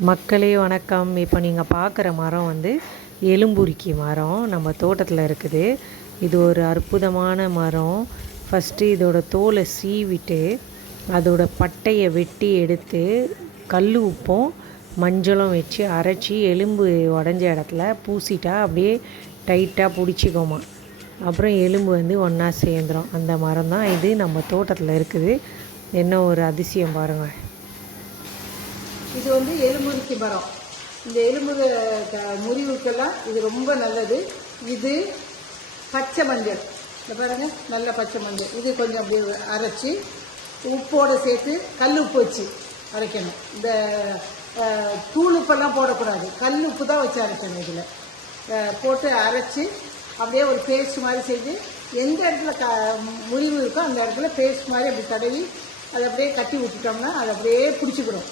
மக்களே வணக்கம். இப்போ நீங்கள் பார்க்குற மரம் வந்து எலும்புரிக்கி மரம் நம்ம தோட்டத்தில் இருக்குது. இது ஒரு அற்புதமான மரம். ஃபஸ்ட்டு இதோட தோலை சீவிட்டு அதோட பட்டையை வெட்டி எடுத்து கல் உப்பும் மஞ்சளும் வச்சு அரைச்சி எலும்பு உடஞ்ச இடத்துல பூசிட்டா அப்படியே டைட்டாக பிடிச்சிக்கோமா. அப்புறம் எலும்பு வந்து ஒன்றா சேர்ந்துடும். அந்த மரம் தான் இது நம்ம தோட்டத்தில் இருக்குது. என்ன ஒரு அதிசயம் பாருங்கள். இது வந்து எலும்புரிக்கி மரம். இந்த எலும்பு முறிவுக்கெல்லாம் இது ரொம்ப நல்லது. இது பச்சை மஞ்சள், இந்த பாருங்கள், நல்ல பச்சை மஞ்சள். இது கொஞ்சம் அப்படி அரைச்சி உப்போடு சேர்த்து கல் உப்பு வச்சு அரைக்கணும். இந்த தூள் உப்பெல்லாம் போடக்கூடாது, கல் உப்பு தான் வச்சு அரைக்கணும். இதில் போட்டு அரைச்சி அப்படியே ஒரு பேஸ்ட் மாதிரி செஞ்சு எந்த இடத்துல முறிவு இருக்கோ அந்த இடத்துல பேஸ்ட் மாதிரி அப்படி தடவி அதை அப்படியே கட்டி விட்டுட்டோம்னா அது அப்படியே பிடிச்சிக்கிடும்.